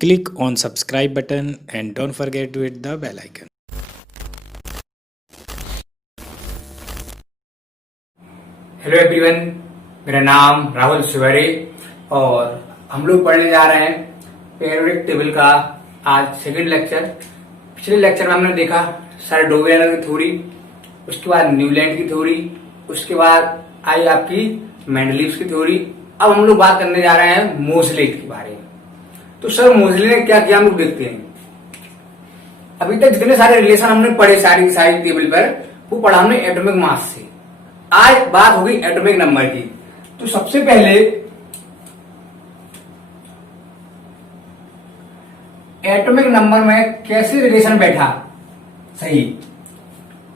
Click on subscribe button and don't forget to hit the bell icon. Hello everyone, मेरा नाम राहुल शिवरे और हम लोग पढ़ने जा रहे हैं पीरियोडिक टेबल का आज सेकंड लेक्चर। पिछले लेक्चर में हमने देखा सर डोवेलर की थ्योरी, उसके बाद न्यूलैंड की थ्योरी, उसके बाद आई आपकी मेंडलीव्स की थ्योरी। अब हम लोग बात करने जा रहे हैं मोज़ले के बारे में। तो सर मोज़ले ने क्या किया हम लोग देखते हैं। अभी तक जितने सारे रिलेशन हमने पढ़े सारी टेबल पर, वो पढ़ा हमने एटॉमिक मास से। आज बात होगी एटॉमिक नंबर की। तो सबसे पहले एटॉमिक नंबर में कैसे रिलेशन बैठा सही,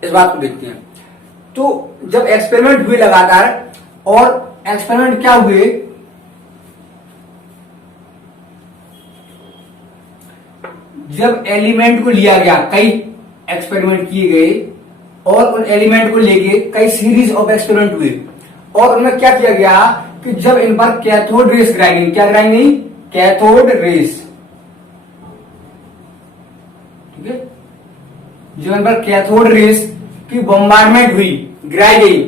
इस बात को देखते हैं। तो जब एक्सपेरिमेंट हुए लगातार, और एक्सपेरिमेंट क्या हुए, जब एलिमेंट को लिया गया, कई एक्सपेरिमेंट किए गए और उन एलिमेंट को लेके कई सीरीज ऑफ एक्सपेरिमेंट हुए, और उनमें क्या किया गया कि जब इन पर कैथोड रेस गिराई गई, क्या गिराई गई, कैथोड रेस, ठीक है। जब इन पर कैथोड रेस की बम्बार्डमेंट हुई, गिराई गई,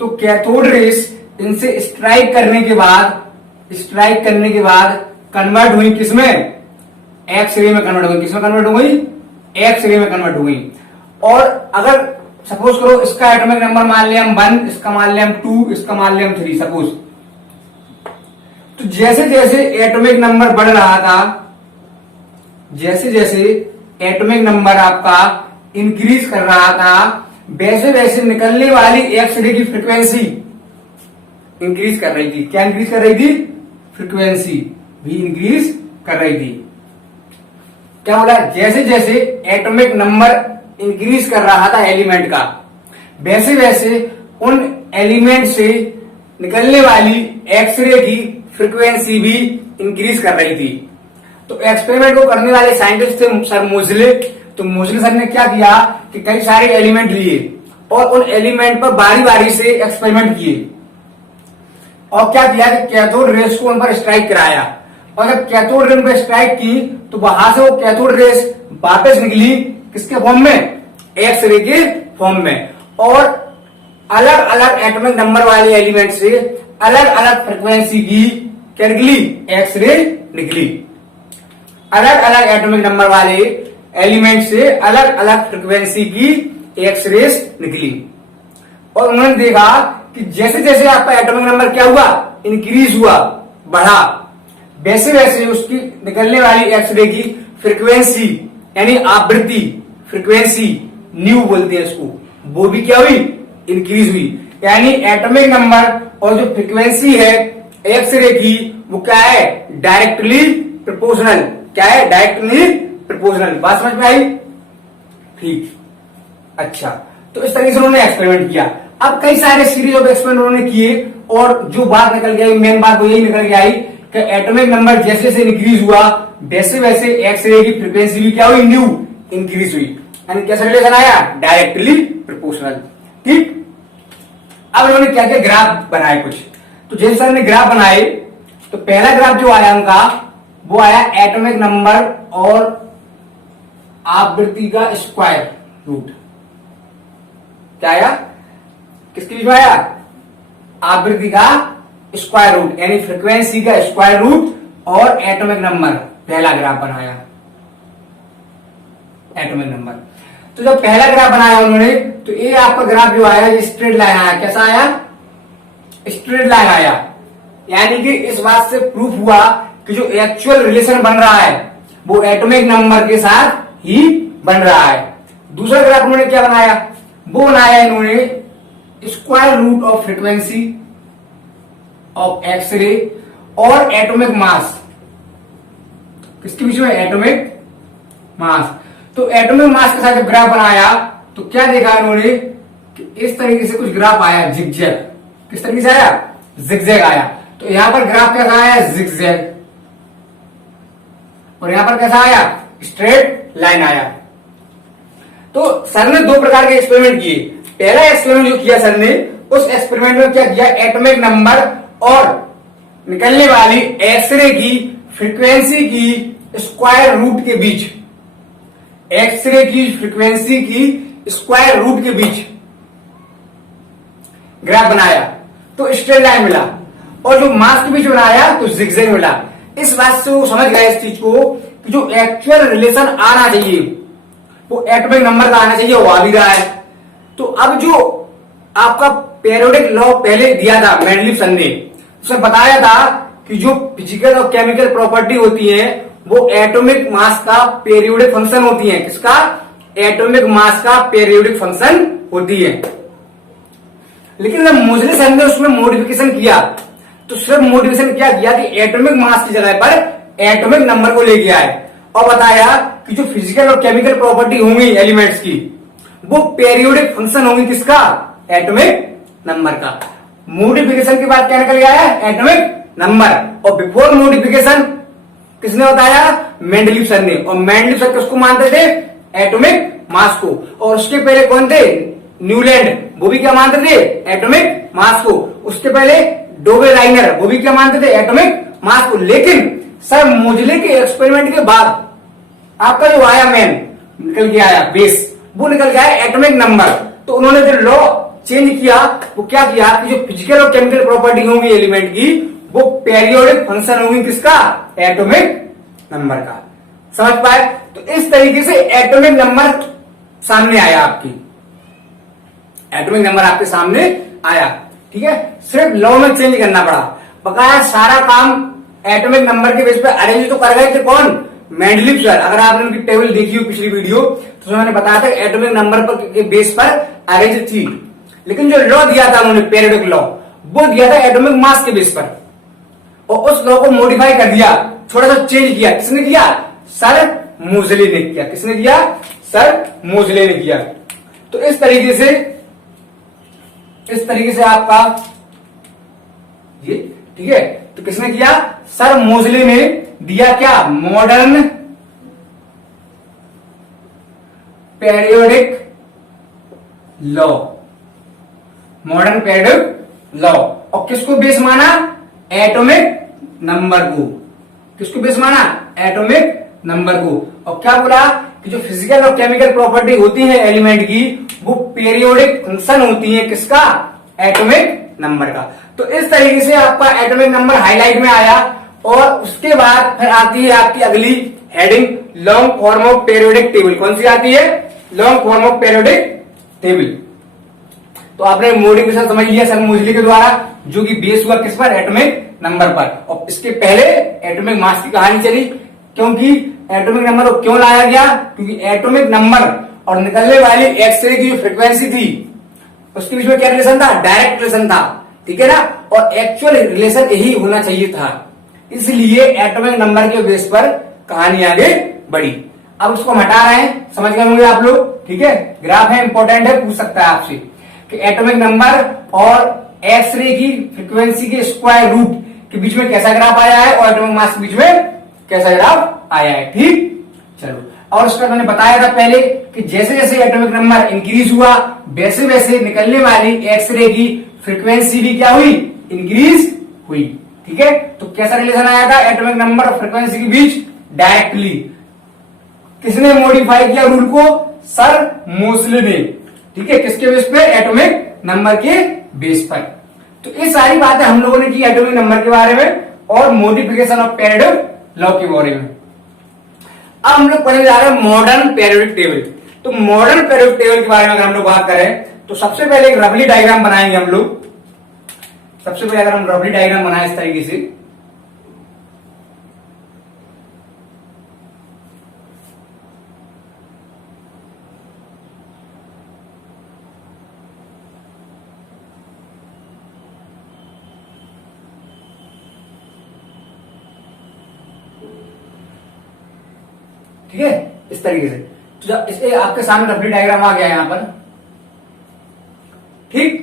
तो कैथोड रेस इनसे स्ट्राइक करने के बाद कन्वर्ट हुई किसमें, एक्स रे में कन्वर्ट हो गई। किसमें कन्वर्ट हो गई, एक्स रे में कन्वर्ट हो गई। और अगर सपोज करो इसका एटॉमिक नंबर मान लिया हम 1, इसका मान लिया हम 2, इसका मान लिया हम 3 सपोज। तो जैसे जैसे एटॉमिक नंबर बढ़ रहा था, जैसे जैसे एटॉमिक नंबर आपका इंक्रीज कर रहा था, वैसे वैसे निकलने वाली एक्स रे की फ्रीक्वेंसी इंक्रीज कर रही थी। क्या इंक्रीज कर रही थी, फ्रीक्वेंसी भी इंक्रीज कर रही थी। क्या बोला, जैसे जैसे एटॉमिक नंबर इंक्रीज कर रहा था एलिमेंट का, वैसे वैसे उन एलिमेंट से निकलने वाली एक्सरे की फ्रीक्वेंसी भी इंक्रीज कर रही थी। तो एक्सपेरिमेंट को करने वाले साइंटिस्ट थे सर मोज़ले। तो मोज़ले सर ने क्या किया कि कई सारे एलिमेंट लिए और उन एलिमेंट पर बारी बारी से एक्सपेरिमेंट किए, और क्या किया कि कैथोड रेस को उन पर स्ट्राइक कराया। और जब कैथोड रेस पर स्ट्राइक की तो वहां से वो कैथोड रेस वापस निकली किसके फॉर्म में, एक्स रे के फॉर्म में। और अलग अलग एटॉमिक नंबर वाले एलिमेंट से अलग अलग फ्रीक्वेंसी की क्या निकली, एक्स रे निकली। अलग अलग एटॉमिक नंबर वाले एलिमेंट से अलग अलग फ्रीक्वेंसी की एक्स रेस निकली। और उन्होंने देखा कि जैसे जैसे आपका एटॉमिक नंबर क्या हुआ, इंक्रीज हुआ, बढ़ा, वैसे वैसे उसकी निकलने वाली एक्स रे की फ्रीक्वेंसी यानी आवृत्ति, फ्रीक्वेंसी न्यू बोलते हैं इसको, वो भी क्या हुई, इंक्रीज हुई। यानी एटॉमिक नंबर और जो फ्रीक्वेंसी है एक्स रे की, वो क्या है, डायरेक्टली प्रोपोर्शनल। क्या है, डायरेक्टली प्रोपोर्शनल। बात समझ में आई, ठीक, अच्छा। तो इस तरीके से उन्होंने एक्सपेरिमेंट किया। अब कई सारे सीरीज ऑफ एक्सपेरिमेंट उन्होंने किए, और जो बात निकल के आई, मेन बात वो यही निकल के आई कि एटॉमिक नंबर जैसे जैसे इंक्रीज हुआ, वैसे वैसे एक्स रे की फ्रीक्वेंसी भी क्या हुई, न्यू इंक्रीज हुई। यानी कैसा रिलेशन आया, डायरेक्टली प्रोपोर्शनल, ठीक। अब उन्होंने क्या किया, ग्राफ बनाए कुछ। तो जैसे सर ने ग्राफ बनाए, तो पहला ग्राफ जो आया उनका, वो आया एटॉमिक नंबर और आवृत्ति का स्क्वायर रूट। क्या आया, किसके बीच में आया, आवृत्ति का स्क्वायर रूट, यानी फ्रीक्वेंसी का स्क्वायर रूट और एटॉमिक नंबर। पहला ग्राफ बनाया एटॉमिक नंबर। तो जब पहला ग्राफ बनाया उन्होंने, तो ये आपका ग्राफ जो आया, ये स्ट्रेट लाइन आया। कैसा आया, स्ट्रेट लाइन आया। यानी कि इस बात से प्रूफ हुआ कि जो एक्चुअल रिलेशन बन रहा है वो एटॉमिक नंबर के साथ ही बन रहा है। दूसरा ग्राफ उन्होंने क्या बनाया, वो बनाया इन्होंने square root of frequency of X ray और एटॉमिक मास। किसके बीच में, एटॉमिक मास। तो एटॉमिक मास के साथ जब ग्राफ बनाया, तो क्या देखा इन्होंने कि इस तरीके से कुछ ग्राफ आया, जिगजैग। किस तरीके से आया, जिगजैग आया। तो यहां पर ग्राफ कैसा आया, जिगजैग, और यहां पर कैसा आया, स्ट्रेट लाइन आया। तो सर ने दो प्रकार के एक्सपेरिमेंट किए। पहला एक्सपेरिमेंट जो किया सर ने, उस एक्सपेरिमेंट में क्या किया, एटॉमिक नंबर और निकलने वाली एक्सरे की फ्रीक्वेंसी की स्क्वायर रूट के बीच, एक्सरे की फ्रीक्वेंसी की स्क्वायर रूट के बीच ग्राफ बनाया तो स्ट्रेट लाइन मिला, और जो मास के बीच बनाया तो जिगजैग मिला। इस बात से वो समझ गए इस चीज को कि जो एक्चुअल रिलेशन आना चाहिए वो एटॉमिक नंबर का आना चाहिए, वो आ भी रहा है। तो अब जो आपका पीरियोडिक लॉ पहले दिया था मेंडलीव सन ने, उसने बताया था कि जो फिजिकल और केमिकल प्रॉपर्टी होती है वो एटॉमिक मास का पीरियोडिक फंक्शन होती है। किसका? एटॉमिक मास का पीरियोडिक फंक्शन होती है। लेकिन जब मोजले सन ने उसमें मॉडिफिकेशन किया तो सिर्फ मॉडिफिकेशन क्या किया कि एटॉमिक मास की जगह पर एटॉमिक नंबर को लेके आए और बताया कि जो फिजिकल और केमिकल प्रॉपर्टी होंगी एलिमेंट्स की वो पीरियोडिक फंक्शन होंगी किसका? एटॉमिक नंबर का। मॉडिफिकेशन के बाद क्या निकल गया है? Atomic number. और बिफोर मॉडिफिकेशन किसने बताया? मेंडलीव सर ने। और मेंडलीव सर किसको मानते थे? एटॉमिक मास को। और उसके पहले कौन थे? न्यूलैंड, वो भी क्या मानते थे? एटॉमिक मास को। उसके पहले डोबे लाइनर, वो भी क्या मानते थे? एटॉमिक मास को। लेकिन सर मोजले के एक्सपेरिमेंट के बाद आपका जो आया मेन निकल के आया बेस, वो निकल गया एटॉमिक नंबर। तो उन्होंने जो लॉ चेंज किया वो क्या किया कि जो फिजिकल और केमिकल प्रॉपर्टी होंगी एलिमेंट की वो पीरियोडिक फंक्शन होंगी किसका? एटॉमिक नंबर का। समझ पाए? तो इस तरीके से एटॉमिक नंबर सामने आया, आपकी एटॉमिक नंबर आपके सामने आया। ठीक है, सिर्फ लॉ में चेंज करना पड़ा, बकाया सारा काम एटॉमिक नंबर के बेस पे अरेंज तो कर गए थे कौन? Mendeleev sir. अगर आपने उनकी टेबल देखी हो पिछली वीडियो तो मैंने बताया था एटॉमिक नंबर पर के बेस पर अरेंज थी। लेकिन जो लॉ दिया था उन्होंने पीरियोडिक लॉ, वो दिया था एटॉमिक मास के बेस पर, और उस लॉ को मॉडिफाई कर दिया, थोड़ा सा चेंज किया। किसने किया? सर मोजले ने किया। किसने किया? सर मोजले ने किया। तो इस तरीके से आपका ये ठीक है। तो किसने किया? सर मोजले ने दिया क्या? Modern periodic law. Modern periodic law. और किसको बेस माना? एटॉमिक नंबर को। किसको बेस माना? एटॉमिक नंबर को। और क्या बोला कि जो फिजिकल और केमिकल प्रॉपर्टी होती है एलिमेंट की वो पीरियोडिक फंक्शन होती है किसका? एटॉमिक नंबर का। तो इस तरीके से आपका एटॉमिक नंबर हाईलाइट में आया। और उसके बाद फिर आती है आपकी अगली heading, long form of periodic table. कौन सी आती है? Long form of periodic table. तो आपने मॉडिफिकेशन समझ लिया सर मोजले के द्वारा, जो कि बेस हुआ किस पर? एटॉमिक नंबर पर। और इसके पहले एटॉमिक मास की कहानी चली, क्योंकि एटॉमिक नंबर को क्यों लाया गया? क्योंकि एटॉमिक नंबर और निकलने वाली एक्सरे की जो फ्रीक्वेंसी थी उसके बीच में क्या रिलेशन था? डायरेक्ट रिलेशन था। ठीक है ना? और एक्चुअल रिलेशन यही होना चाहिए था, इसलिए एटॉमिक नंबर के बेस पर कहानी आगे बढ़ी। अब उसको हम हटा रहे हैं, समझ गए होंगे आप लोग। ठीक है, ग्राफ है, इंपॉर्टेंट है, पूछ सकता है आपसे कि एटॉमिक नंबर और एक्सरे की फ्रीक्वेंसी के स्क्वायर रूट के बीच में कैसा ग्राफ आया है और एटॉमिक मास के बीच में कैसा ग्राफ आया है। ठीक, चलो। और उसका मैंने बताया था पहले कि जैसे जैसे एटॉमिक नंबर इंक्रीज हुआ वैसे वैसे निकलने वाली एक्सरे की फ्रीक्वेंसी भी क्या हुई? इंक्रीज हुई। ठीक है, तो कैसा रिलेशन आया था एटॉमिक नंबर और फ्रीक्वेंसी के बीच? डायरेक्टली। किसने मॉडिफाई किया रूल को? सर मोजले ने। ठीक है, किसके बेस पे? एटॉमिक नंबर के बेस पर। तो ये सारी बातें हम लोगों ने की एटॉमिक नंबर के बारे में और मॉडिफिकेशन ऑफ पीरियोडिक लॉ के बारे में। अब हम लोग पढ़ने जा रहे हैं मॉडर्न पीरियोडिक टेबल। तो मॉडर्न पीरियोडिक टेबल के बारे में अगर हम लोग बात करें तो सबसे पहले एक रफली डायग्राम बनाएंगे हम लोग। सबसे पहले अगर हम रफली डायग्राम बनाए इस तरीके से, ठीक है, इस तरीके से। तो जब इसे आपके सामने रफली डायग्राम आ गया यहां पर, ठीक,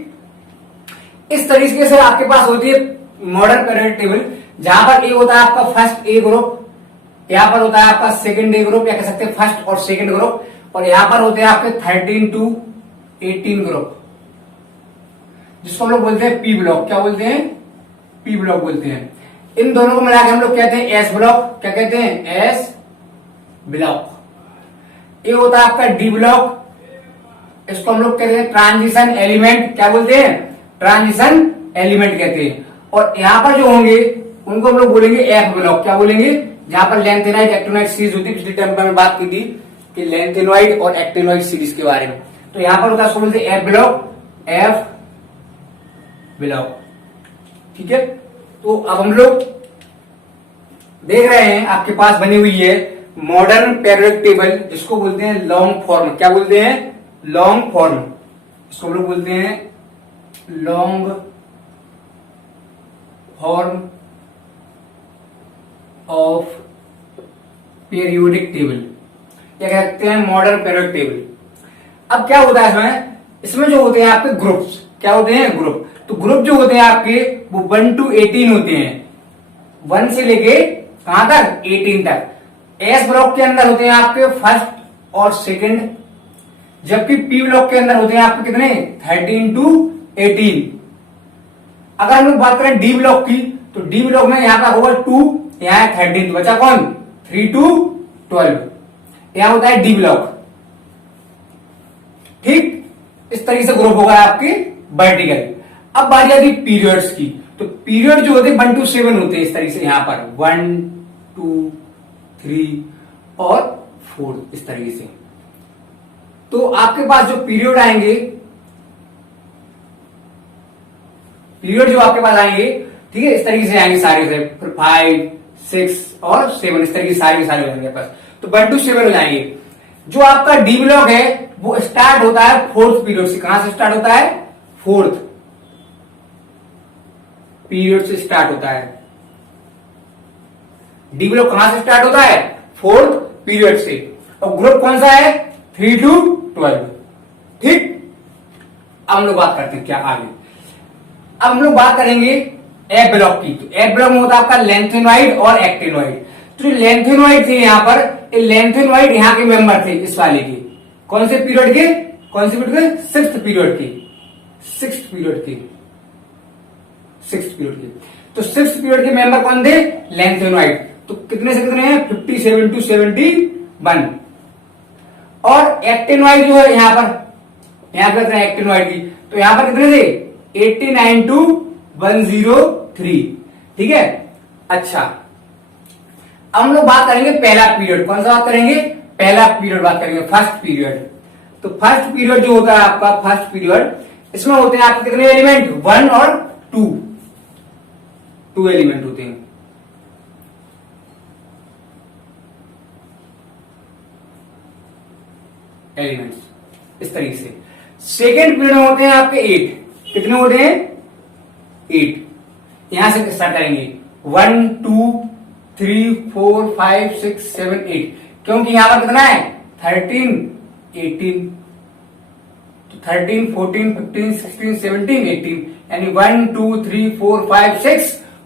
इस तरीके से आपके पास होती है मॉडर्न पीरियोडिक टेबल, जहां पर ए होता है आपका फर्स्ट ए ग्रुप, यहां पर होता है आपका सेकंड ए ग्रुप, या कह सकते हैं फर्स्ट और सेकंड ग्रुप, और यहां पर होते हैं आपके 13 to 18 ग्रुप, जिसको हम लोग बोलते हैं पी ब्लॉक। क्या बोलते हैं? पी ब्लॉक बोलते हैं। इन दोनों को मिला के हम लोग कहते हैं एस ब्लॉक। क्या कहते हैं? S block. ये होता है आपका डी ब्लॉक, इसको हम लोग कहते हैं ट्रांजिशन एलिमेंट। क्या बोलते हैं? ट्रांजिशन एलिमेंट कहते हैं। और यहां पर जो होंगे उनको हम लोग बोलेंगे एफ ब्लॉक। क्या बोलेंगे? जहां पर लेंथेनॉइड एक्टिनॉइड सीरीज होती है, पिछले टाइम पर बात की थी कि लेंथेनॉइड और एक्टिनॉइड सीरीज के बारे में, तो यहां पर होता है उसको बोलते हैं एफ ब्लॉक, एफ ब्लॉक। ठीक है, तो अब हम लोग देख रहे हैं आपके पास बनी हुई है मॉडर्न पीरियोडिक टेबल, जिसको बोलते हैं लॉन्ग फॉर्म। क्या बोलते हैं? Long form. इसको हम लोग बोलते हैं long form of periodic table, क्या कहते हैं? Modern periodic table. अब क्या होता है इसमें? इसमें जो होते हैं आपके ग्रुप्स, क्या होते हैं? ग्रुप। तो ग्रुप जो होते हैं आपके वो 1 to 18 होते हैं, 1 से लेके कहां तक? 18 तक। एस ब्लॉक के अंदर होते हैं आपके फर्स्ट और सेकंड, जबकि पी ब्लॉक के अंदर होते हैं आपके कितने? 13 to 18। अगर हम लोग बात करें डी ब्लॉक की, तो डी ब्लॉक में यहां पर होगा 2, यहां है 13, तो बचा कौन? 3 to 12। यहां होता है डी ब्लॉक। ठीक, इस तरीके से ग्रुप होगा आपके वर्टिकल। अब बारी आती है पीरियड्स की, तो पीरियड जो होते हैं 1 to 7 होते हैं इस तरीके से, यहां पर 1 2 3 और 4 इस तरीके से। तो आपके पास जो पीरियड आएंगे, पीरियड जो आपके पास आएंगे, ठीक है, इस तरीके से आएंगे सारे से, फिर 5 6 और 7 इस तरीके सारे के सारे हो जाएंगे पास, तो 1 to 7 हो जाएंगे। जो आपका डी ब्लॉक है वो स्टार्ट होता है 4th पीरियड से। कहां से स्टार्ट होता है? 4th पीरियड से स्टार्ट होता है। डी ब्लॉक कहां से स्टार्ट होता है? 4th पीरियड से। और ग्रुप कौन सा है? 3 to 12। ठीक, अब हम लोग बात करते हैं क्या आगे। अब हम लोग बात करेंगे एफ ब्लॉक की। तो एफ ब्लॉक में होता है आपका लेंथेनॉइड और एक्टिनॉइड। तो जो लेंथेनॉइड थे यहां पर, ये लेंथेनॉइड यहां के मेंबर थे इस वाले के। कौन से पीरियड के? कौन से पीरियड के? 6th पीरियड के। 6th पीरियड के। 6th पीरियड के। तो 6th पीरियड के मेंबर कौन थे? लेंथेनॉइड। तो कितने से कितने हैं? 57 to 71। और एक्टिनॉइड जो है यहां पर कितने एक्टिनॉइड की, तो यहां पर कितने थे? 89 to 103। ठीक है, अच्छा अब हम लोग बात करेंगे पहला पीरियड। कौन सा बात करेंगे? पहला पीरियड बात करेंगे, फर्स्ट पीरियड। तो फर्स्ट पीरियड जो होता है आपका फर्स्ट पीरियड, इसमें होते हैं आपके कितने एलिमेंट? 1 और 2 एलिमेंट होते हैं। एलिमेंट्स इस तरीके से। सेकेंड पीरियड में होते हैं आपके 8। कितने होते हैं? 8। यहां से स्टार्ट करेंगे 1 2 3 4 5 6 7 8, क्योंकि यहां पर कितना है? 13 18। तो 13 14 15 16 17 18, यानी 1 2 3 4 5 6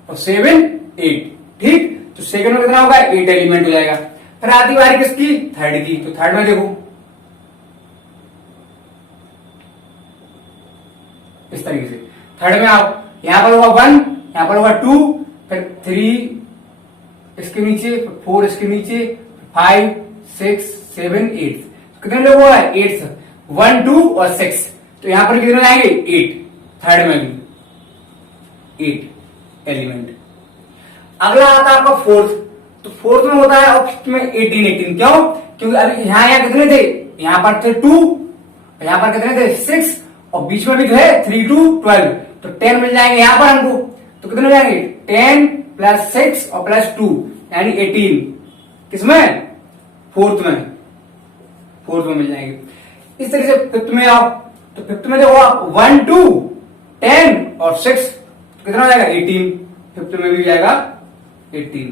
और 7 8। ठीक, तो सेकंड में कितना होगा? 8 एलिमेंट हो जाएगा। फिर आती बारी किसकी? थर्ड की। तो थर्ड में देखो इस तरीके से। थर्ड में आप यहां पर होगा 1, यहां पर होगा 2, फिर 3 इसके नीचे, 4 इसके नीचे, 5 6 7 8। कितने लोग हुआ? 8। 1 2 और 6, तो यहां पर कितने आएंगे? 8। थर्ड में भी 8 एलिमेंट। अगला आता है आपका फोर्थ। तो फोर्थ में होता है ऑप्शन में 18 18। क्यों? क्योंकि अभी यहां कितने थे? यहां पर थे 2, यहां पर कितने थे? 6, और बीच में भी जो है 3 to 12, तो 10 मिल जाएंगे यहां पर हमको। तो कितने हो जाएंगे? 10 + 6 और +2 यानी 18। किसमें? फोर्थ में मिल जाएंगे। इस तरीके से फिफ्थ में आओ, तो फिफ्थ में देखो आप 1 2 10 और 6, तो कितना हो जाएगा? 18। फिफ्थ में भी जाएगा 18।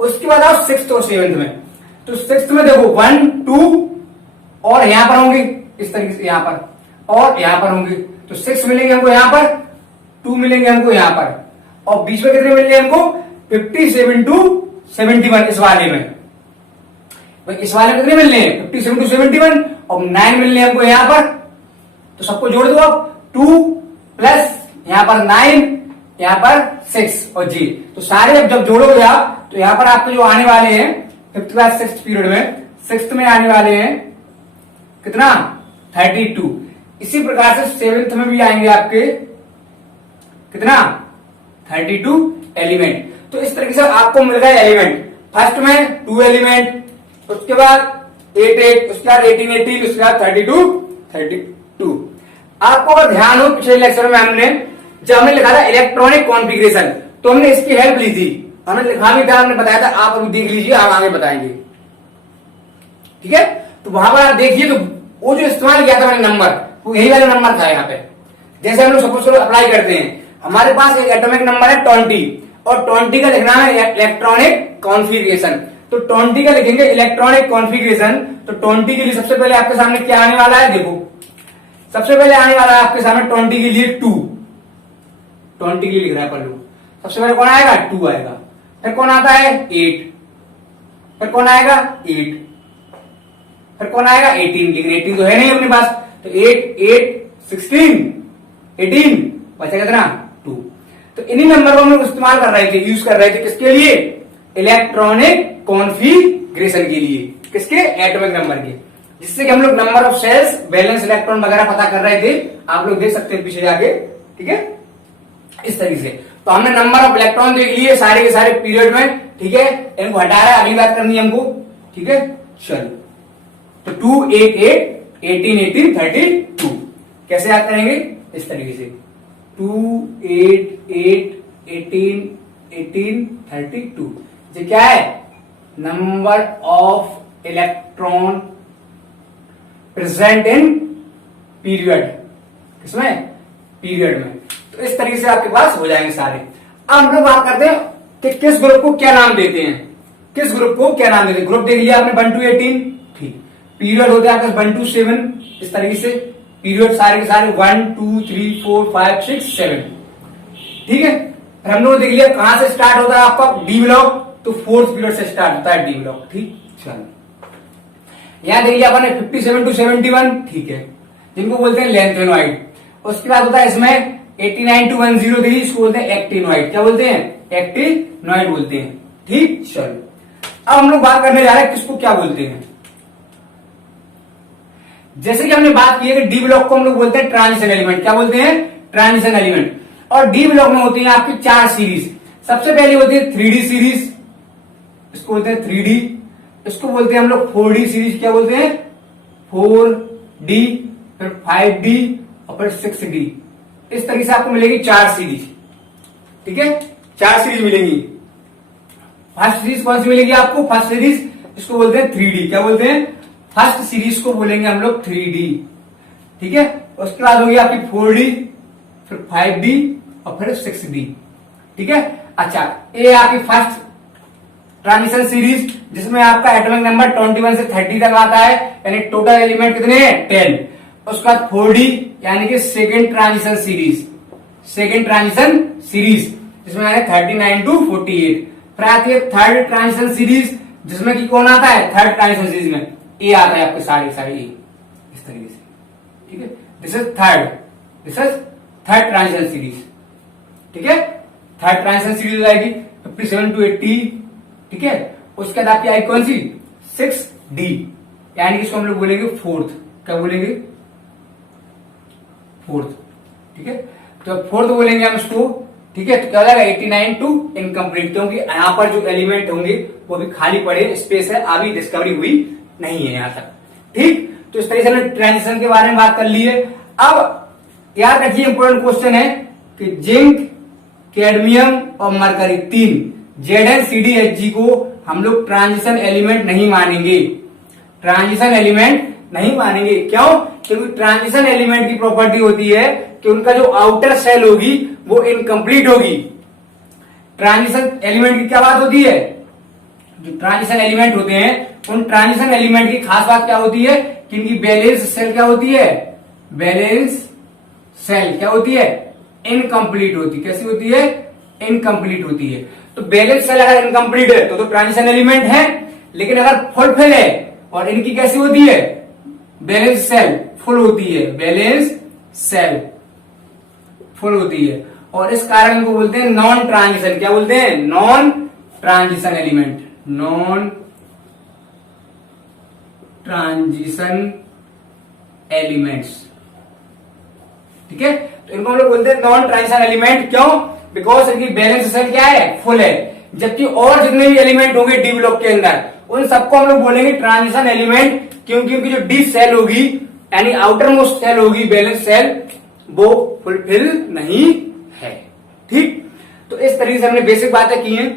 उसके बाद आओ सिक्स्थ और सेवेंथ में। तो सिक्स्थ में देखो 1 2 और यहां पर होंगे इस तरीके से, यहां पर और यहां पर होंगे, तो 6 मिलेंगे हमको यहां पर, 2 मिलेंगे हमको यहां पर, और बीच में कितने मिलेंगे हमको? 57 to 71 इस वाले में। इस वाले में कितने मिलने हैं? 57 to 71, और 9 मिलने हमको यहां पर। तो सबको जोड़ दो आप, 2 प्लस यहां पर 9 यहाँ पर 6 और जी। तो सारे जब जोड़ोगे आप तो यहाँ पर आपके जो आने वाले हैं 5th क्लास 6th पीरियड में, 6th में आने वाले हैं कितना 32। इसी प्रकार से 7th में भी आएंगे आपके कितना 32 एलिमेंट। तो इस तरीके से आपको मिल गए एलिमेंट। फर्स्ट में 2 एलिमेंट, उसके बाद 8 8, उसके बाद 18 18, उसके बाद 32 32। आपको अगर ध्यान हो पिछले लेक्चर में हमने लिखा था इलेक्ट्रॉनिक कॉन्फ़िगरेशन, तो हमने इसकी हेल्प ली थी, हमने लिखा भी था, हमने बताया था। आप अभी देख लीजिए, हम आगे बताएंगे, ठीक है। तो वहां पर आप देखिए, तो वो जो इस्तेमाल किया था मैंने नंबर, वो यही वाला नंबर था यहाँ पे। जैसे हम लोग सपोज करो अप्लाई करते हैं, हमारे पास एक एटॉमिक नंबर है 20 और 20 का लिखना है इलेक्ट्रॉनिक कॉन्फ़िगरेशन। तो 20 का लिखेंगे इलेक्ट्रॉनिक कॉन्फ़िगरेशन। तो 20 के लिए सबसे पहले आपके सामने क्या आने वाला है, देखो सबसे पहले आने वाला है आपके सामने 20 के लिए 2, 20 के लिए लिख रहा है पल्लू। सबसे पहले कौन आएगा 2 आएगा, फिर कौन आता है 8, फिर कौन आएगा 8, फिर कौन आएगा 18, लेकिन 18 तो है नहीं अपने पास। तो 8 8 16 18 बचा कितना 2। तो इन्हीं नंबर को हम लोग इस्तेमाल कर रहे थे, यूज कर रहे थे किसके लिए, इलेक्ट्रॉनिक कॉन्फ़िगरेशन के लिए, किसके एटॉमिक नंबर के, जिससे कि हम लोग number of shells, valence electron वगैरह पता कर रहे थे। आप लोग देख सकते हैं पीछे जाके, ठीक है, इस तरीके से। तो हमने नंबर ऑफ इलेक्ट्रॉन देख लिए सारे के सारे पीरियड में, ठीक है। इनको हटा रहा है, अगली बात करनी है हमको, ठीक है। चलो, तो 2 8 8 18 18 32 कैसे याद करेंगे, इस तरीके से 2 8 8 18 18 32। ये क्या है, number of electron present in period, किसमें, पीरियड में। तो इस तरीके से आपके पास हो जाएंगे सारे। अब हम लोग बात करते हैं कि किस ग्रुप को क्या नाम देते हैं, किस ग्रुप को क्या नाम देते हैं। ग्रुप देख लिया आपने 1 to 18, ठीक। पीरियड होते हैं आपके 1 to 7, इस तरीके से पीरियड सारे के सारे 1 2 3 4 5 6 7, ठीक है। फिर हम लोग देख लिया कहां से स्टार्ट होता है आपका डी ब्लॉक, तो 4th पीरियड से स्टार्ट होता है डी ब्लॉक, ठीक। चलो, यहां देख लिया आपने 57 to 71, ठीक है, जिनको बोलते हैं लेंथेनॉइड। उसके बाद होता है इसमें 89 to 103, इसको बोलते हैं एक्टिनॉइड। क्या बोलते हैं, एक्टिनॉइड बोलते हैं, ठीक। चलो, अब हम लोग बात करने जा रहे हैं किसको क्या बोलते हैं। जैसे कि हमने बात की है कि डी ब्लॉक को हम लोग बोलते हैं ट्रांजिशन एलिमेंट। क्या बोलते हैं, ट्रांजिशन एलिमेंट। और डी ब्लॉक में होती है आपकी 4 सीरीज। सबसे पहली होती है 3D सीरीज, इसको बोलते हैं 3D। इसको बोलते हैं हम लोग 4D सीरीज। क्या बोलते हैं, 4D, फिर 5D और फिर 6D। इस तरीके से आपको मिलेगी 4 सीरीज, ठीक है, 4 सीरीज मिलेंगी। फर्स्ट सीरीज कौन सी मिलेगी आपको, फर्स्ट सीरीज, इसको बोलते हैं 3D। क्या बोलते हैं, फर्स्ट सीरीज को बोलेंगे हम लोग 3D, ठीक है। उसके बाद होगी आपकी 4D, फिर 5D और फिर 6D, ठीक है। अच्छा, ये आपकी फर्स्ट ट्रांजिशन सीरीज, जिसमें आपका एटॉमिक नंबर 21 से 30 तक आता है, यानी टोटल एलिमेंट कितने हैं 10। उसके बाद 4D यानी कि second transition series, second transition series जिसमें आए 39 to 48। फिर आती है थर्ड ट्रांजिशन सीरीज, जिसमें कि कौन आता है, थर्ड ट्रांजिशन सीरीज में ए आता है आपके सारे सारे ए, इस तरीके से, ठीक है। This is third transition series, ठीक है। थर्ड ट्रांजिशन सीरीज आएगी 57 to 80, ठीक है। उसके बाद आपकी आई कौन सी, 6D, यानी कि इसको हम लोग बोलेंगे फोर्थ। क्या बोलेंगे, फोर्थ, ठीक है। तो फोर्थ बोलेंगे हम इसको, ठीक है। तो क्या हो जाएगा 89 to इनकम्प्लीट, क्योंकि यहाँ पर जो एलिमेंट होंगे वो भी खाली पड़े स्पेस है, अभी डिस्कवरी हुई नहीं है यहाँ तक, ठीक। तो इस तरीके से हमने ट्रांजिशन के बारे में बात कर ली है। अब याद रखिए इंपोर्टेंट क्वेश्चन है कि जिंक, कैडमियम और मरकरी, 3 ZnCdHg को हम लोग ट्रांजिशन एलिमेंट नहीं मानेंगे, ट्रांजिशन एलिमेंट नहीं मानेंगे। क्यों, क्योंकि ट्रांजिशन एलिमेंट की प्रॉपर्टी होती है कि उनका जो आउटर सेल होगी वो इनकम्प्लीट होगी। ट्रांजिशन एलिमेंट की क्या बात होती है, जो ट्रांजिशन एलिमेंट होते हैं उन ट्रांजिशन एलिमेंट की खास बात क्या होती है कि इनकी बैलेंस सेल क्या होती है, बैलेंस सेल क्या होती है, इनकम्प्लीट होती। कैसी होती है, इनकम्प्लीट होती है। तो बैलेंस सेल अगर इनकम्प्लीट है तो ट्रांजिशन एलिमेंट है, लेकिन अगर फुलफिल है और इनकी कैसी होती है, बैलेंस सेल फुल होती है, बैलेंस सेल फुल होती है। और इस कारण को बोलते हैं नॉन ट्रांजिशन। क्या बोलते हैं? Non transition element, non transition elements. ठीक है, तो इनको हम लोग बोलते हैं नॉन ट्रांजिशन एलिमेंट। क्यों? बिकॉज इनकी बैलेंस शेल क्या है? फुल है। जबकि और जितने भी एलिमेंट होंगे डी ब्लॉक के अंदर उन सबको हम लोग बोलेंगे ट्रांजिशन एलिमेंट, क्योंकि उनकी जो डी सेल होगी यानी आउटर मोस्ट सेल होगी बैलेंस सेल, वो फुलफिल नहीं है। ठीक, तो इस तरीके से हमने बेसिक बातें की हैं।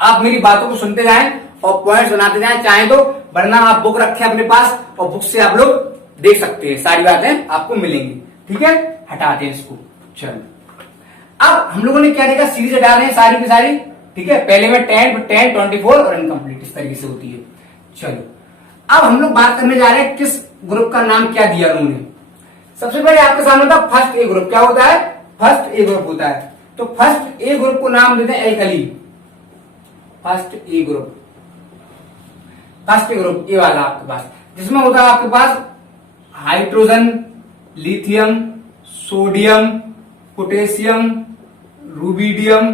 आप मेरी बातों को सुनते जाएं और पॉइंट्स बनाते जाएं चाहे तो, वरना आप बुक रखें अपने पास और बुक से आप लोग देख सकते हैं, सारी बातें आपको मिलेंगी। ठीक है, हटाते हैं इसको। चलो, अब हम लोगों ने क्या देखा? सीरीज हटा रहे हैं सारी की सारी। ठीक है, पहले में 10, 10, 24 और इनकम्प्लीट, इस तरीके से होती है। चलो, अब हम लोग बात करने जा रहे हैं किस ग्रुप का नाम क्या दिया उन्होंने। सबसे पहले आपके सामने था फर्स्ट ए ग्रुप। क्या होता है? फर्स्ट ए ग्रुप होता है। तो फर्स्ट ए ग्रुप को नाम देते हैं alkali. First A group, first A group ये वाला आपके पास, जिसमें होता है आपके पास hydrogen, lithium, sodium, potassium, rubidium,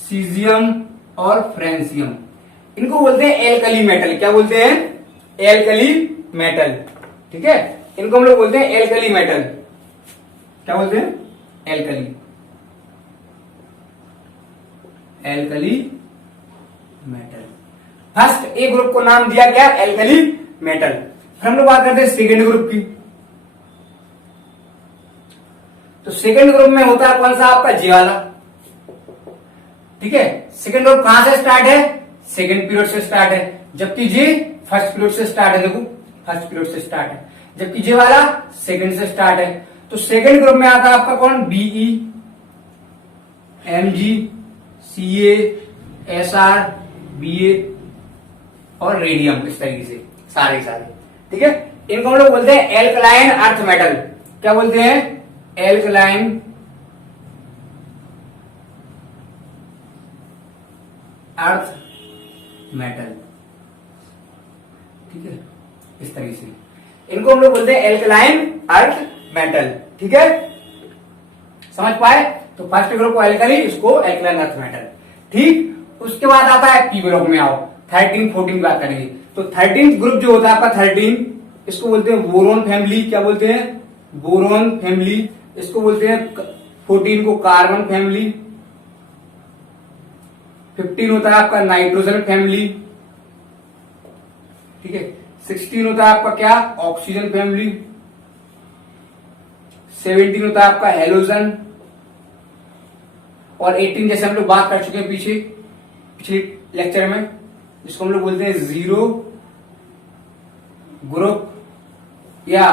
caesium और फ्रेंसियम। इनको बोलते हैं एल्कली मेटल। क्या बोलते हैं? Alkali metal. ठीक है, इनको हम लोग बोलते हैं एल्कली मेटल। क्या बोलते हैं? Alkali, alkali metal. First A group को नाम दिया गया एल्कली मेटल। फिर हम लोग बात करते हैं सेकेंड ग्रुप की। तो सेकेंड ग्रुप में होता है कौन सा? आपका जे वाला। ठीक है, सेकेंड ग्रुप कहां से स्टार्ट है? सेकेंड पीरियड से स्टार्ट है, जबकि जे फर्स्ट पीरियड से स्टार्ट है। देखो, फर्स्ट पीरियड से स्टार्ट है, जबकि जे वाला सेकेंड से स्टार्ट है। तो सेकेंड ग्रुप में आता है आपका कौन? B E, M G, C A, S R, B A और रेडियम, इस तरीके से सारे सारे। ठीक है, इनको हम लोग बोलते हैं एल्कलाइन अर्थ मेटल। क्या बोलते हैं? Alkaline earth metal. ठीक है, इस तरीके से इनको हम लोग बोलते हैं एल्कलाइन अर्थ मेटल। ठीक है, समझ पाए? तो फर्स्ट ग्रुप को एल्कली, इसको एल्कलाइन अर्थ मेटल। ठीक, उसके बाद आता है पी ब्लॉक में। आओ 13, 14 की बात करेंगे। तो 13th ग्रुप जो होता है आपका 13, इसको बोलते हैं बोरोन फैमिली। क्या बोलते हैं? Boron family. इसको बोलते हैं 14 को कार्बन फैमिली। 15 होता है आपका नाइट्रोजन फैमिली। ठीक है, 16 होता है आपका क्या? Oxygen family. 17 होता है आपका हेलोजन। और 18 जैसे हम लोग बात कर चुके हैं पिछले लेक्चर में, जिसको हम लोग बोलते हैं जीरो ग्रुप या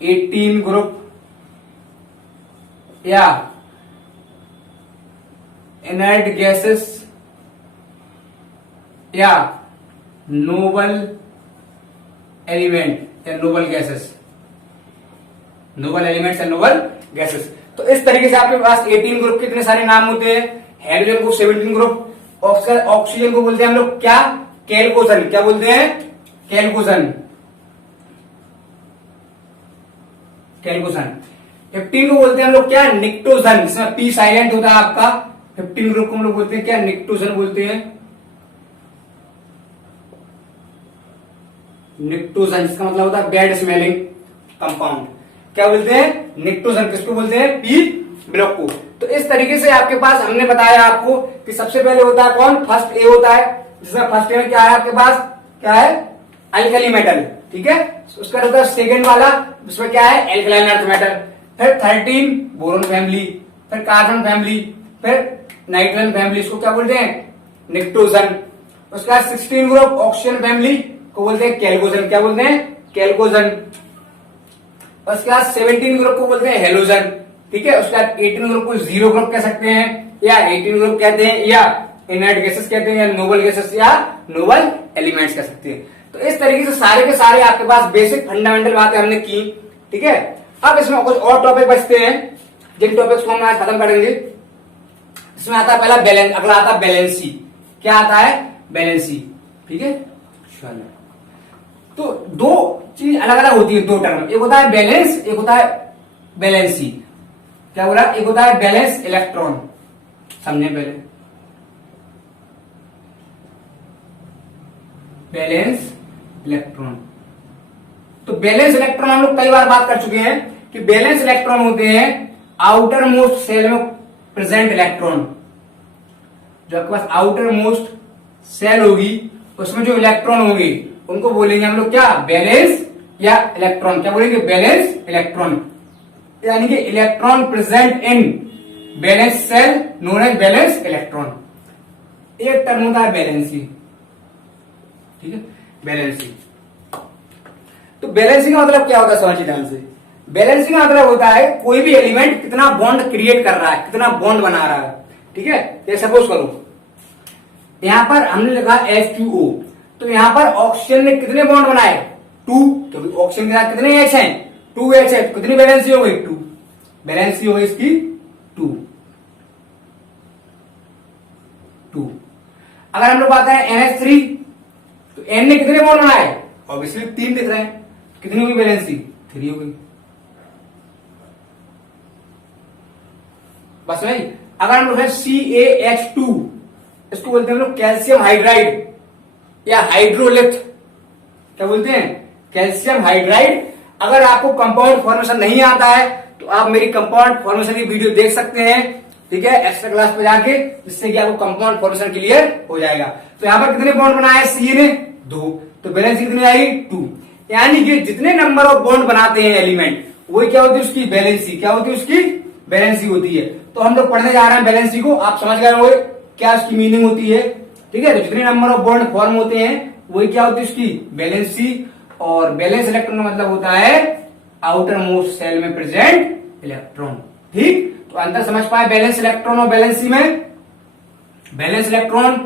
18 ग्रुप या इनर्ट गैसेस या नोबल एलिमेंट या नोबल गैसेस, नोबल एलिमेंट्स या नोबल गैसेस। तो इस तरीके से आपके पास 18 ग्रुप के इतने सारे नाम होते हैं। हाइड्रोजन को 17 ग्रुप, ऑक्सीजन को बोलते हैं हम लोग क्या? कैल्कोजन। क्या बोलते हैं? कैल्कोजन, कैल्कोजन। 15 को बोलते हैं हम लोग क्या? निक्टोजन, जिसमें पी साइलेंट होता है आपका। 15 ग्रुप को हम लोग बोलते हैं क्या? निक्टोजन बोलते हैं। निक्टोजन, जिसका मतलब होता है बैड स्मेलिंग कंपाउंड। क्या बोलते हैं? निक्टोजन। किसको बोलते हैं? पी ब्लॉक को। तो इस तरीके से आपके पास हमने बताया आपको कि सबसे पहले होता है कौन? फर्स्ट ए होता है, जिसमें फर्स्ट ए में क्या है आपके पास? क्या है? Alkali metal. ठीक है, उसका होता है सेकेंड वाला, उसमें क्या है? Alkaline earth metal. फिर 13 बोरोन फैमिली, फिर कार्बन फैमिली, फिर नाइट्रोजन फैमिली, इसको क्या बोलते हैं? निक्टोजन। उसका 16 ग्रुप ऑक्सीजन फैमिली को बोलते हैं कैल्कोजन। क्या बोलते हैं? कैल्कोजन। उसके बाद 17 ग्रुप को बोलते हैं हेलोजन। ठीक है, उसके बाद 18 ग्रुप को जीरो ग्रुप कह सकते हैं, या 18 ग्रुप कहते हैं, या इनर्ट गैसेस कहते हैं, या नोबल गैसेस या नोबल एलिमेंट्स कह सकते हैं। तो इस तरीके से सारे के सारे आपके पास बेसिक फंडामेंटल बातें हमने की। ठीक है, अब इसमें कुछ और टॉपिक बचते हैं, जिन टॉपिक्स को हम आज खत्म करेंगे। इसमें आता है पहला बैलेंस, अगला आता है बैलेंसी। क्या आता है? बैलेंसी। ठीक है, चलो। तो दो चीज अलग अलग होती है, दो टर्म, एक होता है बैलेंस, एक होता है बैलेंसी। क्या बोला, एक होता है बैलेंस इलेक्ट्रॉन, समझे पहले, बैलेंस इलेक्ट्रॉन। तो बैलेंस इलेक्ट्रॉन हम लोग कई बार बात कर चुके हैं कि बैलेंस इलेक्ट्रॉन होते हैं आउटर मोस्ट सेल में प्रेजेंट इलेक्ट्रॉन। जो आपके पास आउटर मोस्ट सेल होगी उसमें जो इलेक्ट्रॉन होंगे उनको बोलेंगे हम लोग क्या, बैलेंस या इलेक्ट्रॉन। क्या बोलेंगे, बैलेंस इलेक्ट्रॉन, यानी कि electron present in valence shell known as valence electron. एक टर्म होता है बैलेंसी, ठीक है, बैलेंसी। तो बैलेंसिंग का मतलब क्या होता है, समझिए ध्यान से। बैलेंसिंग का मतलब होता है कोई भी एलिमेंट कितना बॉन्ड क्रिएट कर रहा है, कितना बॉन्ड बना रहा है, ठीक है। ये सपोज करो यहां पर हमने लिखा H2O, तो यहां पर ऑक्सीजन ने कितने बॉन्ड बनाए, 2, क्योंकि ऑक्सीजन के साथ कितने H हैं, 2H है, तो कितनी बैलेंसी हो गई, 2, बैलेंसी हो गई इसकी 2। अगर हम लोग बात करें NH3, तो N ने कितने बॉन्ड बनाए, ऑब्वियसली 3 दिख रहे हैं, कितनी होगी बैलेंसी, 3 हो गई। बस भाई, अगर हम लोग CaH2, इसको बोलते हैं हम लोग कैल्शियम हाइड्राइड या हाइड्रोलिथ, क्या बोलते हैं, कैल्शियम हाइड्राइड। अगर आपको कंपाउंड फॉर्मेशन नहीं आता है तो आप मेरी कंपाउंड फॉर्मेशन की वीडियो देख सकते हैं, ठीक है, एक्स्ट्रा क्लास पे जाके, जिससे कि आपको कंपाउंड फॉर्मेशन क्लियर हो जाएगा। तो यहां पर कितने बॉन्ड बनाए सी ने, 2, तो बैलेंसी कितनी आएगी, 2। यानी कि जितने नंबर ऑफ बॉन्ड बनाते हैं एलिमेंट, वही क्या होती है उसकी बैलेंसी, क्या होती है उसकी बैलेंसी होती है। तो हम लोग पढ़ने जा रहे हैं बैलेंसी को, आप समझ गए होंगे क्या उसकी मीनिंग होती है, ठीक है। तो जितने नंबर ऑफ बॉन्ड फॉर्म होते हैं वही क्या होती है उसकी बैलेंसी। और बैलेंस इलेक्ट्रॉन का मतलब होता है आउटर मोस्ट सेल में प्रेजेंट इलेक्ट्रॉन, ठीक। तो अंतर समझ पाए बैलेंस इलेक्ट्रॉन और बैलेंसी में। बैलेंस इलेक्ट्रॉन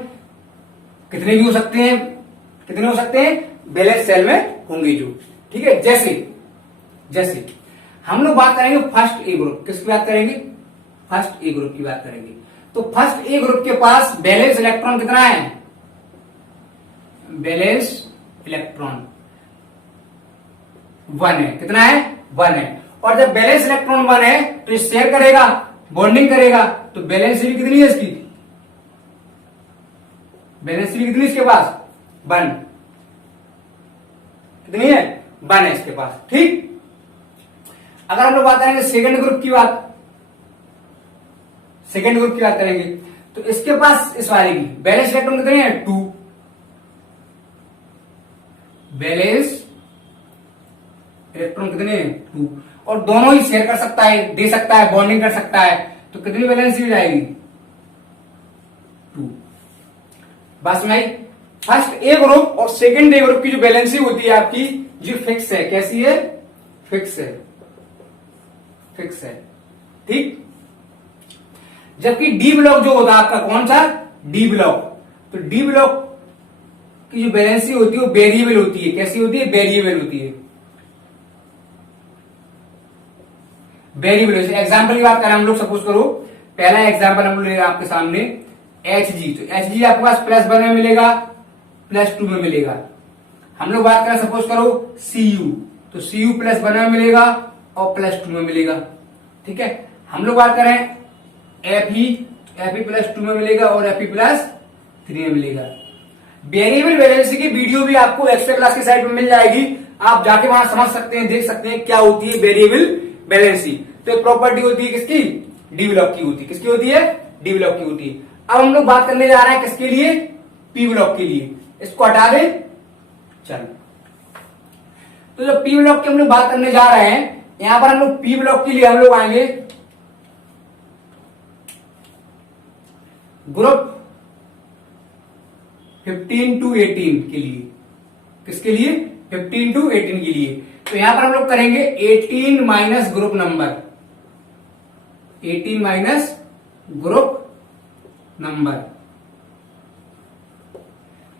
कितने भी हो सकते हैं, कितने हो सकते हैं, बैलेंस सेल में होंगे जो, ठीक है। जैसे हम लोग बात करेंगे फर्स्ट ए ग्रुप, किसकी बात करेंगे, फर्स्ट ए ग्रुप की बात करेंगे। तो फर्स्ट ए ग्रुप के पास बैलेंस इलेक्ट्रॉन कितना है, बैलेंस इलेक्ट्रॉन 1 है, कितना है, 1 है। और जब बैलेंस इलेक्ट्रॉन 1 है तो ये शेयर करेगा, बॉन्डिंग करेगा, तो बैलेंसी भी कितनी है इसकी, बैलेंसी भी कितनी इसके पास, 1, कितनी है, 1 है इसके पास, ठीक। अगर हम लोग बात करेंगे सेकेंड ग्रुप की बात, सेकेंड ग्रुप की बात करेंगे, तो इसके पास इस वाले की बैलेंस इलेक्ट्रॉन कितने हैं, 2, बैलेंस इलेक्ट्रॉन कितने हैं, 2, और दोनों ही शेयर कर सकता है, दे सकता है, बॉन्डिंग कर सकता है, तो कितनी बैलेंसी हो जाएगी, 2। बस में फर्स्ट ए ग्रुप और सेकेंड ए ग्रुप की जो बैलेंसी होती है आपकी, जो फिक्स है, कैसी है, फिक्स है, फिक्स है, ठीक। जबकि डी ब्लॉक जो होता है आपका, कौन सा, डी ब्लॉक, तो डी ब्लॉक की जो बैलेंसी होती है वो वेरिएबल होती है, कैसी होती है, वेरिएबल होती है, वेरिएबल। एग्जाम्पल की बात करें हम लोग, सपोज करो पहला एग्जाम्पल हम लोग लेगा आपके सामने Hg, तो Hg आपके पास +1 में मिलेगा, +2 में मिलेगा। हम लोग बात करें सपोज करो Cu, तो Cu +1 में मिलेगा और +2 में मिलेगा, ठीक है। हम लोग बात करें Fe, Fe +2 में मिलेगा और Fe +3 में मिलेगा। वेरिएबल बैलेंसी की वीडियो भी आपको एक्स्ट्रा क्लास की साइट में मिल जाएगी, आप जाके वहां समझ सकते हैं, देख सकते हैं क्या होती है वेरिएबल बैलेंसी। तो एक प्रॉपर्टी होती है किसकी, डी ब्लॉक की होती है, किसकी होती है, डी ब्लॉक की होती है। अब हम लोग बात करने जा रहे हैं किसके लिए, पी ब्लॉक के लिए, इसको हटा दे, चलो। तो जो पी ब्लॉक की हम लोग बात करने जा रहे हैं, यहां पर हम लोग पी ब्लॉक के लिए हम लोग आएंगे ग्रुप 15 to 18 के लिए, किसके लिए, 15 to 18 के लिए। तो यहां पर हम लोग करेंगे 18 minus group number, 18 minus group number.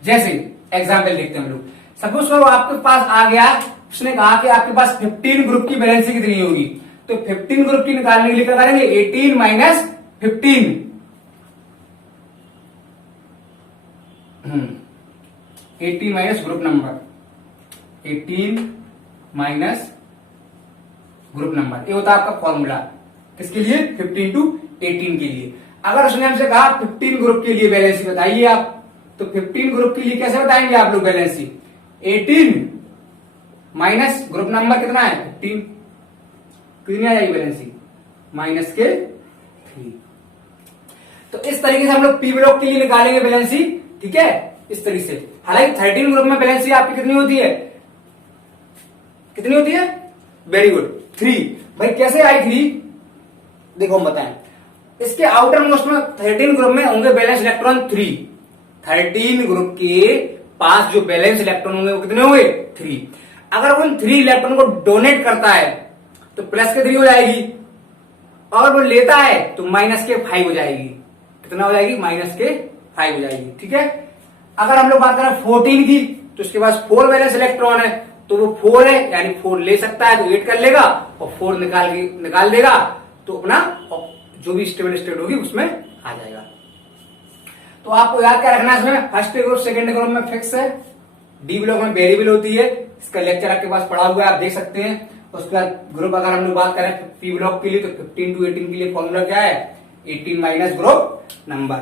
जैसे एग्जाम्पल देखते हैं हम लोग, सपोज करो आपके पास आ गया, उसने कहा कि आपके पास 15 ग्रुप की बैलेंसी कितनी होगी, तो 15 ग्रुप की निकालने के लिए क्या करेंगे, 18 minus 15, 18 minus group number, 18 minus group number, ये होता है आपका फॉर्मूला, किसके लिए? 15 to 18 के लिए। अगर उसने हमसे कहा 15 ग्रुप के लिए बैलेंसी बताइए आप, तो 15 ग्रुप के लिए कैसे बताएंगे आप लोग बैलेंसी? 18 माइनस ग्रुप नंबर कितना है? 15। कितनी आ जाएगी बैलेंसी? माइनस के 3। तो इस तरीके से हम लोग पी ब्लॉक के लिए निकालेंगे बैलेंसी, ठीक है, इस तरीके से। हालांकि 13 ग्रुप में बैलेंसी आपकी कितनी होती है? कितनी होती है? Very good, 3। भाई कैसे आई 3? देखो हम बताएं, इसके आउटर मोस्ट में 13 ग्रुप में होंगे बैलेंस इलेक्ट्रॉन 3। 13 ग्रुप के पास जो बैलेंस इलेक्ट्रॉन होंगे वो कितने होंगे? 3। अगर उन 3 इलेक्ट्रॉन को डोनेट करता है तो प्लस के 3 हो जाएगी, और वो लेता है तो माइनस के 5 हो जाएगी। कितना हो जाएगी? माइनस के 5 हो जाएगी, ठीक है। अगर हम लोग बात करें 14 की, तो उसके पास 4 वैलेंस इलेक्ट्रॉन है, तो वो 4 है, यानी 4 ले सकता है तो 8 कर लेगा, और 4 निकाल देगा तो अपना जो भी स्टेबल स्टेट होगी उसमें आ जाएगा। तो आपको याद क्या रखना है इसमें? फर्स्ट ग्रुप सेकंड ग्रुप में फिक्स है, डी ब्लॉक में वेरिएबल होती है। इसका लेक्चर आपके पास पड़ा हुआ है, आप देख सकते हैं। उसके बाद ग्रुप अगर हम लोग बात करें पी ब्लॉक के लिए, तो 15 to 18 के लिए फॉर्मूला क्या है? 18 माइनस ग्रुप नंबर।